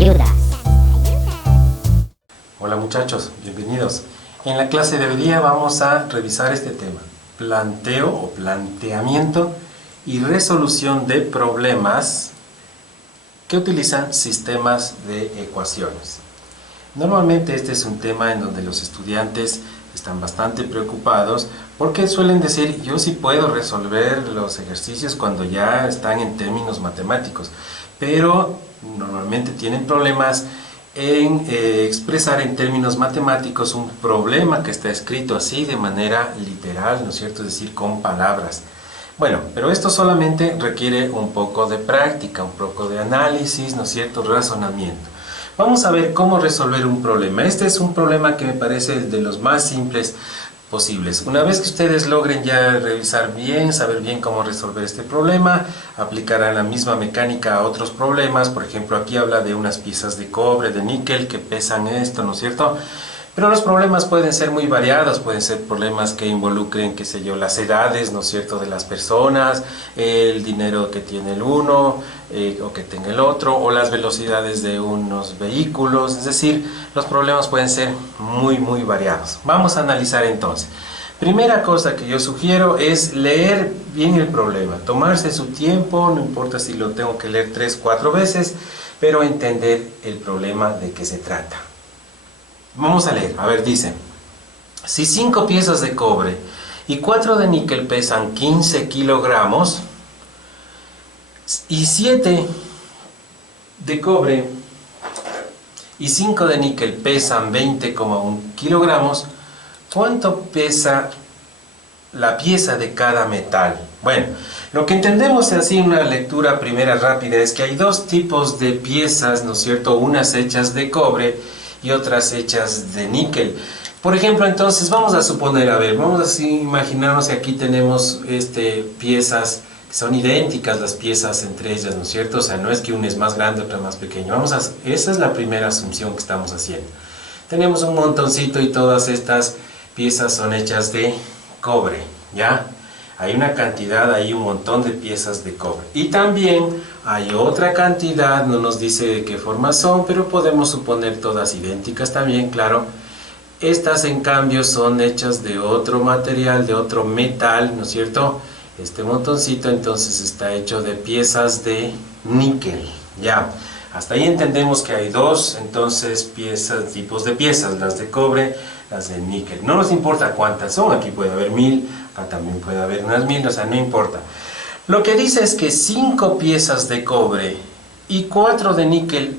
ayudas. Hola muchachos, bienvenidos. En la clase de hoy día vamos a revisar este tema: planteo o planteamiento y resolución de problemas que utilizan sistemas de ecuaciones. Normalmente este es un tema en donde los estudiantes están bastante preocupados porque suelen decir: yo sí puedo resolver los ejercicios cuando ya están en términos matemáticos, pero normalmente tienen problemas en expresar en términos matemáticos un problema que está escrito así de manera literal, ¿no es cierto? Es decir, con palabras. Bueno, pero esto solamente requiere un poco de práctica, un poco de análisis, ¿no es cierto? Razonamiento. Vamos a ver cómo resolver un problema. Este es un problema que me parece de los más simples posibles. Una vez que ustedes logren ya revisar bien, saber bien cómo resolver este problema, aplicarán la misma mecánica a otros problemas. Por ejemplo, aquí habla de unas piezas de cobre, de níquel que pesan esto, ¿no es cierto? Pero los problemas pueden ser muy variados, pueden ser problemas que involucren, qué sé yo, las edades, ¿no es cierto?, de las personas, el dinero que tiene el uno o que tenga el otro, o las velocidades de unos vehículos. Es decir, los problemas pueden ser muy variados. Vamos a analizar entonces. Primera cosa que yo sugiero es leer bien el problema, tomarse su tiempo, no importa si lo tengo que leer 3 o 4 veces, pero entender el problema de qué se trata. Vamos a leer. A ver, dice: si 5 piezas de cobre y 4 de níquel pesan 15 kilogramos y 7 de cobre y 5 de níquel pesan 20,1 kilogramos, ¿cuánto pesa la pieza de cada metal? Bueno, lo que entendemos así en una lectura primera rápida es que hay dos tipos de piezas, ¿no es cierto? Unas hechas de cobre y otras hechas de níquel. Por ejemplo, entonces vamos a suponer, a ver, vamos a imaginarnos que aquí tenemos piezas que son idénticas, las piezas entre ellas, ¿no es cierto? O sea, no es que una es más grande, otra más pequeña. Esa es la primera asunción que estamos haciendo. Tenemos un montoncito y todas estas piezas son hechas de cobre, ¿ya? Hay una cantidad, hay un montón de piezas de cobre. Y también hay otra cantidad, no nos dice de qué forma son, pero podemos suponer todas idénticas también, claro. Estas, en cambio, son hechas de otro material, de otro metal, ¿no es cierto? Este montoncito entonces está hecho de piezas de níquel, ¿ya? Hasta ahí entendemos que hay dos, entonces, tipos de piezas, las de cobre, las de níquel. No nos importa cuántas son, aquí puede haber 1000, acá también puede haber unas 1000, o sea, no importa. Lo que dice es que 5 piezas de cobre y 4 de níquel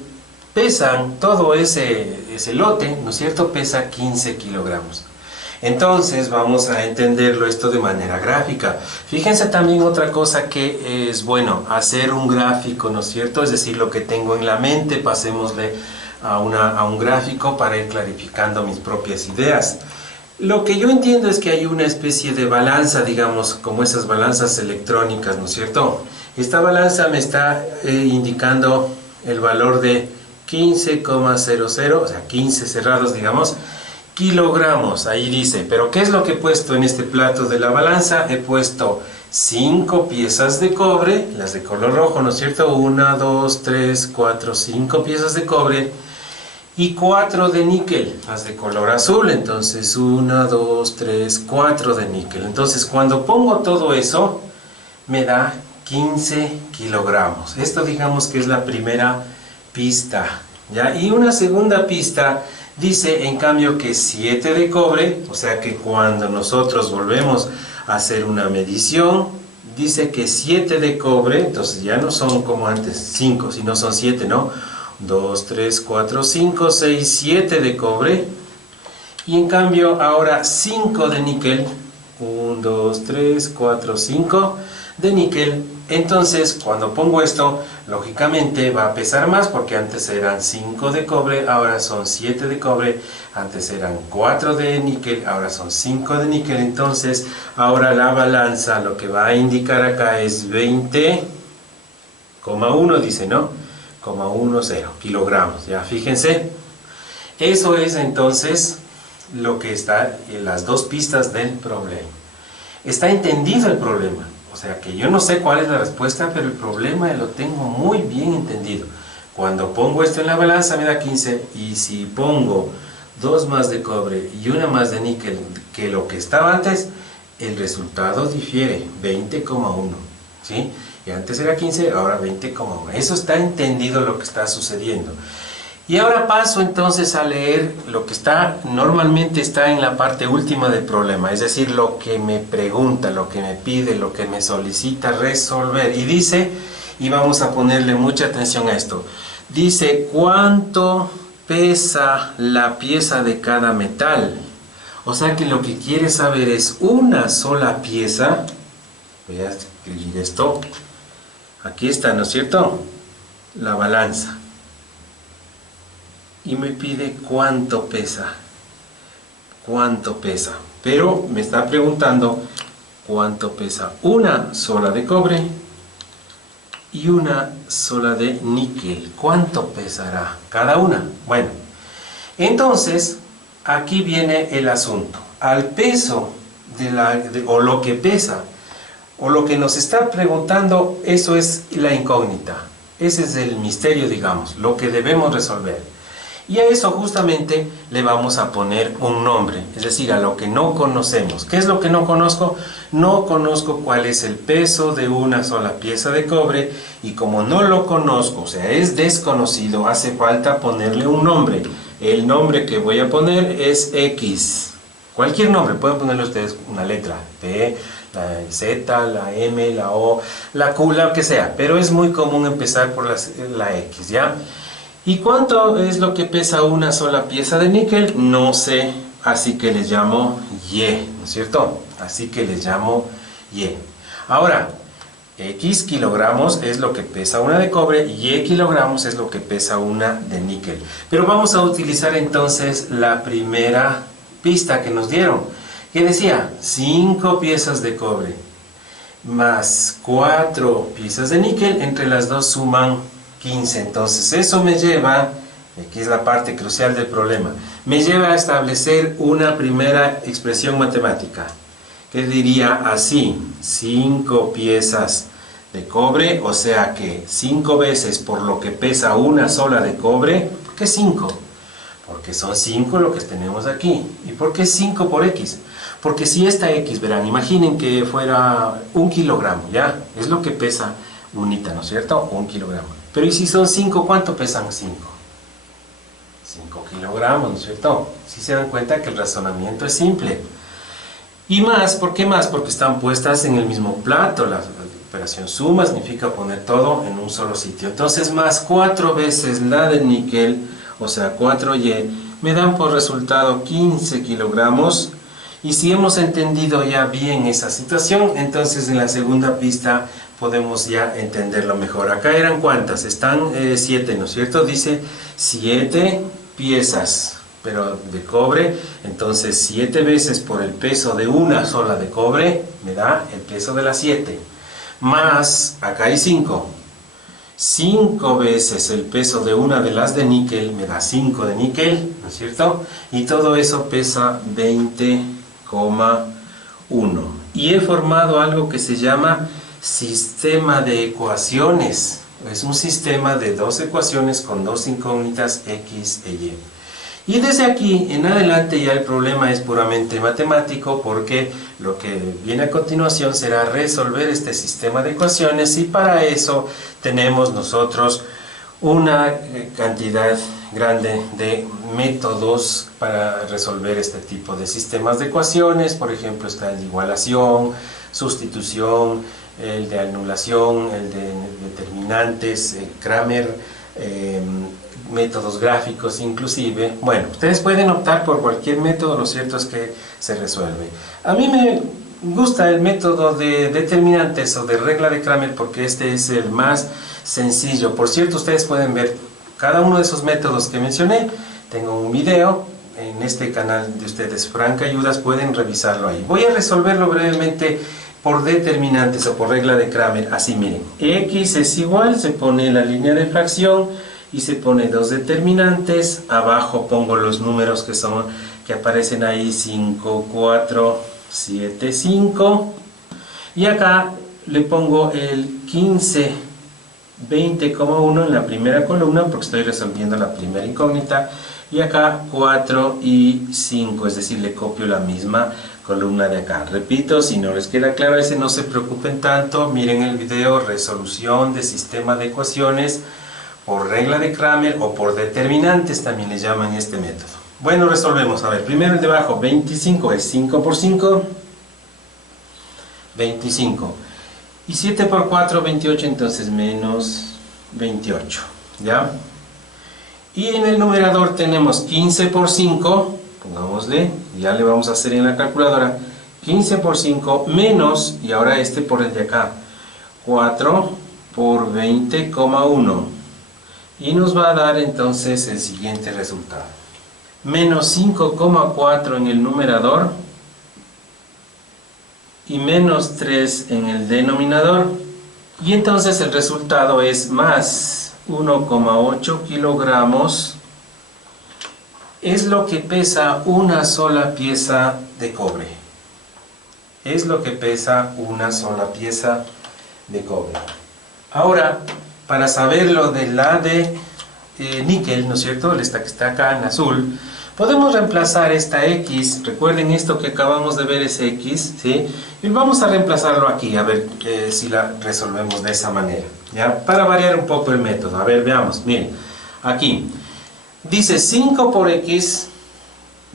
pesan, todo ese lote, ¿no es cierto?, pesa 15 kilogramos. Entonces vamos a entenderlo esto de manera gráfica. Fíjense también otra cosa que es bueno, hacer un gráfico, ¿no es cierto? Es decir, lo que tengo en la mente, pasémosle a un gráfico para ir clarificando mis propias ideas. Lo que yo entiendo es que hay una especie de balanza, digamos, como esas balanzas electrónicas, ¿no es cierto? Esta balanza me está indicando el valor de 15,00, o sea, 15 cerrados, digamos, kilogramos, ahí dice. Pero ¿qué es lo que he puesto en este plato de la balanza? He puesto 5 piezas de cobre, las de color rojo, ¿no es cierto? 1, 2, 3, 4, 5 piezas de cobre y 4 de níquel, las de color azul. Entonces 1, 2, 3, 4 de níquel. Entonces cuando pongo todo eso me da 15 kilogramos. Esto digamos que es la primera pista, ¿ya? Y una segunda pista dice en cambio que 7 de cobre, o sea que cuando nosotros volvemos a hacer una medición, dice que 7 de cobre, entonces ya no son como antes 5, sino son 7, ¿no? 2, 3, 4, 5, 6, 7 de cobre. Y en cambio ahora 5 de níquel, 1, 2, 3, 4, 5 de níquel. Entonces cuando pongo esto, lógicamente va a pesar más, porque antes eran 5 de cobre, ahora son 7 de cobre, antes eran 4 de níquel, ahora son 5 de níquel. Entonces ahora la balanza lo que va a indicar acá es 20,1, dice, ¿no? 0,10 kilogramos, ya fíjense. Eso es entonces lo que está en las dos pistas del problema. Está entendido el problema. O sea que yo no sé cuál es la respuesta, pero el problema lo tengo muy bien entendido. Cuando pongo esto en la balanza me da 15, y si pongo 2 más de cobre y 1 más de níquel que lo que estaba antes, el resultado difiere, 20,1, ¿sí? Y antes era 15, ahora 20,1. Eso está entendido lo que está sucediendo. Y ahora paso entonces a leer lo que normalmente está en la parte última del problema, es decir, lo que me pregunta, lo que me pide, lo que me solicita resolver. Y dice, y vamos a ponerle mucha atención a esto, dice, ¿cuánto pesa la pieza de cada metal? O sea que lo que quiere saber es una sola pieza. Voy a escribir esto. Aquí está, ¿no es cierto? La balanza. Y me pide cuánto pesa. ¿Cuánto pesa? Pero me está preguntando cuánto pesa una sola de cobre y una sola de níquel. ¿Cuánto pesará cada una? Bueno, entonces aquí viene el asunto. Al peso o lo que pesa, o lo que nos está preguntando, eso es la incógnita. Ese es el misterio, digamos, lo que debemos resolver. Y a eso justamente le vamos a poner un nombre, es decir, a lo que no conocemos. ¿Qué es lo que no conozco? No conozco cuál es el peso de una sola pieza de cobre, y como no lo conozco, o sea, es desconocido, hace falta ponerle un nombre. El nombre que voy a poner es X. Cualquier nombre, pueden ponerle ustedes una letra, P, la Z, la M, la O, la Q, la que sea, pero es muy común empezar por la X, ¿ya? ¿Y cuánto es lo que pesa una sola pieza de níquel? No sé, así que les llamo Y, ¿no es cierto? Así que les llamo Y. Ahora, X kilogramos es lo que pesa una de cobre, y Y kilogramos es lo que pesa una de níquel. Pero vamos a utilizar entonces la primera pista que nos dieron, que decía 5 piezas de cobre más 4 piezas de níquel, entre las dos suman 15. Entonces eso me lleva, aquí es la parte crucial del problema, me lleva a establecer una primera expresión matemática, que diría así: 5 piezas de cobre, o sea que 5 veces por lo que pesa una sola de cobre. ¿Por qué 5? Porque son 5 lo que tenemos aquí. ¿Y por qué 5 por X? Porque si esta X, verán, imaginen que fuera 1 kilogramo, ¿ya? Es lo que pesa unita, ¿no es cierto? 1 kilogramo. Pero ¿y si son 5? ¿Cuánto pesan 5? 5 kilogramos, ¿no es cierto? Si se dan cuenta que el razonamiento es simple. Y más, ¿por qué más? Porque están puestas en el mismo plato. La operación suma significa poner todo en un solo sitio. Entonces, más 4 veces la de níquel, o sea 4Y, me dan por resultado 15 kilogramos. Y si hemos entendido ya bien esa situación, entonces en la segunda pista podemos ya entenderlo mejor. Acá eran ¿cuántas? Están 7, ¿no es cierto? Dice 7 piezas, pero de cobre. Entonces 7 veces por el peso de una sola de cobre me da el peso de las 7. Más, acá hay 5. 5 veces el peso de una de las de níquel me da 5 de níquel, ¿no es cierto? Y todo eso pesa 20,1. Y he formado algo que se llama sistema de ecuaciones. Es un sistema de 2 ecuaciones con 2 incógnitas X e Y. Y desde aquí en adelante ya el problema es puramente matemático, porque lo que viene a continuación será resolver este sistema de ecuaciones, y para eso tenemos nosotros una cantidad grande de métodos para resolver este tipo de sistemas de ecuaciones. Por ejemplo, está el de igualación, sustitución, el de anulación, el de determinantes, Kramer, métodos gráficos inclusive. Bueno, ustedes pueden optar por cualquier método, lo cierto es que se resuelve. A mí me gusta el método de determinantes o de regla de Kramer, porque este es el más sencillo. Por cierto, ustedes pueden ver cada uno de esos métodos que mencioné. Tengo un video en este canal de ustedes, Franca Ayudas, pueden revisarlo ahí. Voy a resolverlo brevemente por determinantes o por regla de Kramer. Así, miren, X es igual, se pone la línea de fracción y se pone 2 determinantes. Abajo pongo los números que aparecen ahí: 5, 4, 7, 5. Y acá le pongo el 15 20,1 en la primera columna porque estoy resolviendo la primera incógnita, y acá 4 y 5, es decir, le copio la misma columna de acá. Repito, si no les queda claro ese, no se preocupen tanto, miren el video resolución de sistema de ecuaciones por regla de Kramer o por determinantes, también le llaman este método. Bueno, resolvemos. A ver, primero el de abajo, 25 es 5 por 5, 25. Y 7 por 4, 28, entonces menos 28, ¿ya? Y en el numerador tenemos 15 por 5, pongámosle, ya le vamos a hacer en la calculadora, 15 por 5 menos, y ahora este por el de acá, 4 por 20,1. Y nos va a dar entonces el siguiente resultado. Menos 5,4 en el numerador y menos 3 en el denominador. Y entonces el resultado es más 1,8 kilogramos. Es lo que pesa una sola pieza de cobre. Es lo que pesa una sola pieza de cobre. Ahora, para saber lo de la de níquel, ¿no es cierto? Esta que está acá en azul, podemos reemplazar esta X, recuerden esto que acabamos de ver es X, ¿sí? Y vamos a reemplazarlo aquí, a ver si la resolvemos de esa manera, ¿ya? Para variar un poco el método. A ver, veamos, miren, aquí, dice 5 por X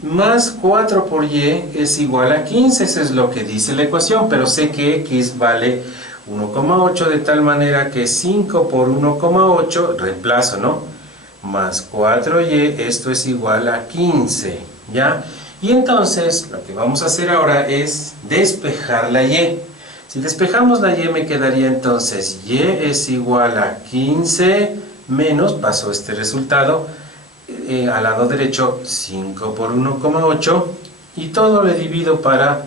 más 4 por Y es igual a 15, eso es lo que dice la ecuación, pero sé que X vale 1,8, de tal manera que 5 por 1,8, reemplazo, ¿no? Más 4y, esto es igual a 15, ¿ya? Y entonces, lo que vamos a hacer ahora es despejar la y. Si despejamos la y, me quedaría entonces y es igual a 15 menos, paso este resultado, al lado derecho, 5 por 1,8, y todo le divido para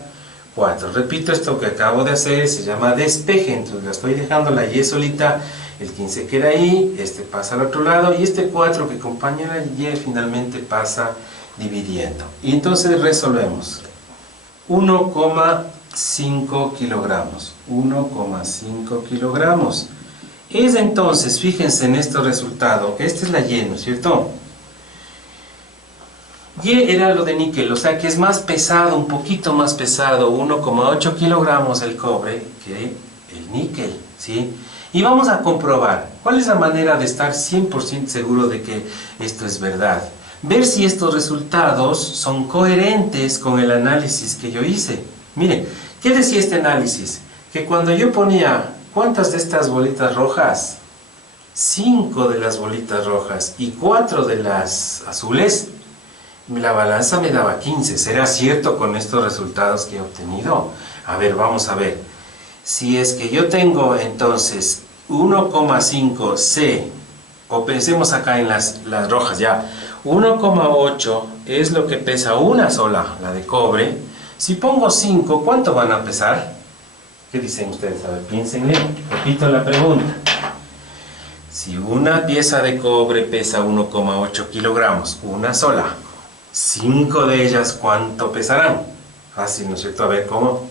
4. Repito, esto que acabo de hacer se llama despeje, entonces la estoy dejando la y solita, el 15 queda ahí, este pasa al otro lado, y este 4 que acompaña la y finalmente pasa dividiendo. Y entonces resolvemos. 1,5 kilogramos. 1,5 kilogramos. Es entonces, fíjense en este resultado, esta es la y, ¿no es cierto? Y era lo de níquel, o sea que es más pesado, un poquito más pesado, 1,8 kilogramos el cobre que el níquel, ¿sí? Y vamos a comprobar, ¿cuál es la manera de estar 100% seguro de que esto es verdad? Ver si estos resultados son coherentes con el análisis que yo hice. Miren, ¿qué decía este análisis? Que cuando yo ponía, ¿cuántas de estas bolitas rojas? 5 de las bolitas rojas y 4 de las azules, la balanza me daba 15. ¿Será cierto con estos resultados que he obtenido? A ver, vamos a ver. Si es que yo tengo entonces 1,5 C, o pensemos acá en las rojas ya, 1,8 es lo que pesa una sola, la de cobre. Si pongo 5, ¿cuánto van a pesar? ¿Qué dicen ustedes? A ver, piénsenle, repito la pregunta. Si una pieza de cobre pesa 1,8 kilogramos, una sola, 5 de ellas, ¿cuánto pesarán? Fácil, ¿no es cierto? A ver, ¿cómo?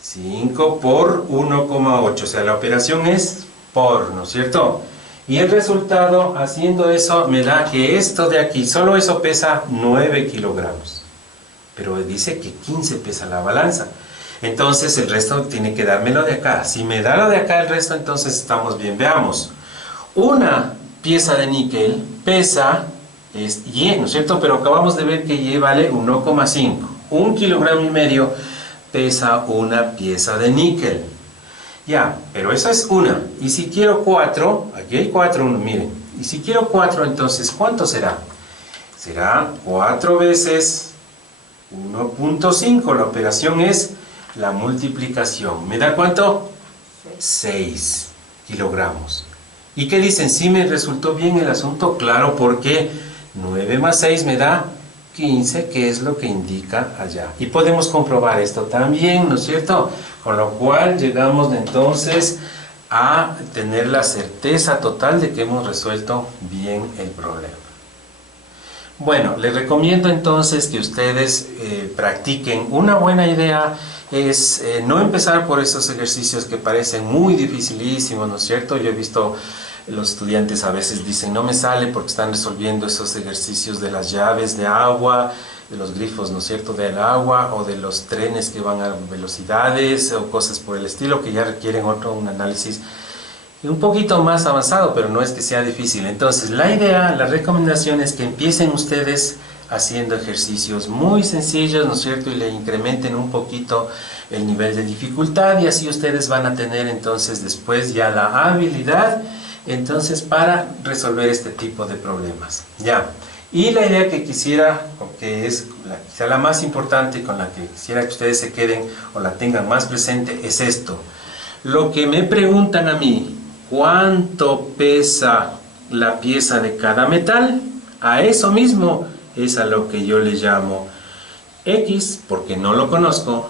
5 por 1,8, o sea, la operación es por, ¿no es cierto? Y el resultado, haciendo eso, me da que esto de aquí, solo eso pesa 9 kilogramos. Pero dice que 15 pesa la balanza. Entonces el resto tiene que dármelo de acá. Si me da lo de acá el resto, entonces estamos bien. Veamos. Una pieza de níquel pesa, es Y, ¿no es cierto? Pero acabamos de ver que Y vale 1,5. 1,5 kilogramos pesa una pieza de níquel. Ya, pero esa es una. Y si quiero 4, aquí hay 4, miren. Y si quiero 4, entonces, ¿cuánto será? Será 4 veces 1,5. La operación es la multiplicación. ¿Me da cuánto? 6 kilogramos. ¿Y qué dicen? ¿Sí me resultó bien el asunto? Claro, porque 9 más 6 me da 15, que es lo que indica allá. Y podemos comprobar esto también, ¿no es cierto? Con lo cual llegamos entonces a tener la certeza total de que hemos resuelto bien el problema. Bueno, les recomiendo entonces que ustedes practiquen. Una buena idea es no empezar por esos ejercicios que parecen muy dificilísimos, ¿no es cierto? Yo he visto los estudiantes a veces dicen, no me sale porque están resolviendo esos ejercicios de las llaves de agua, de los grifos, ¿no es cierto?, del agua, o de los trenes que van a velocidades, o cosas por el estilo, que ya requieren un análisis un poquito más avanzado, pero no es que sea difícil. Entonces, la idea, la recomendación es que empiecen ustedes haciendo ejercicios muy sencillos, ¿no es cierto?, y le incrementen un poquito el nivel de dificultad, y así ustedes van a tener entonces después ya la habilidad entonces para resolver este tipo de problemas. Ya. Y la idea que quisiera, que es quizá la más importante, con la que quisiera que ustedes se queden o la tengan más presente, es esto. Lo que me preguntan a mí, ¿cuánto pesa la pieza de cada metal? A eso mismo es a lo que yo le llamo X, porque no lo conozco,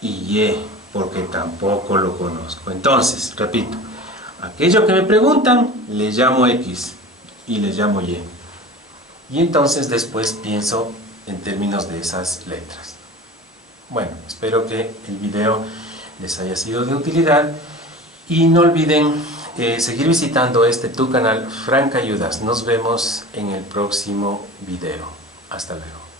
y Y, porque tampoco lo conozco. Entonces, repito, aquello que me preguntan, le llamo X y le llamo Y. Y entonces después pienso en términos de esas letras. Bueno, espero que el video les haya sido de utilidad y no olviden seguir visitando tu canal Frank Ayudas. Nos vemos en el próximo video. Hasta luego.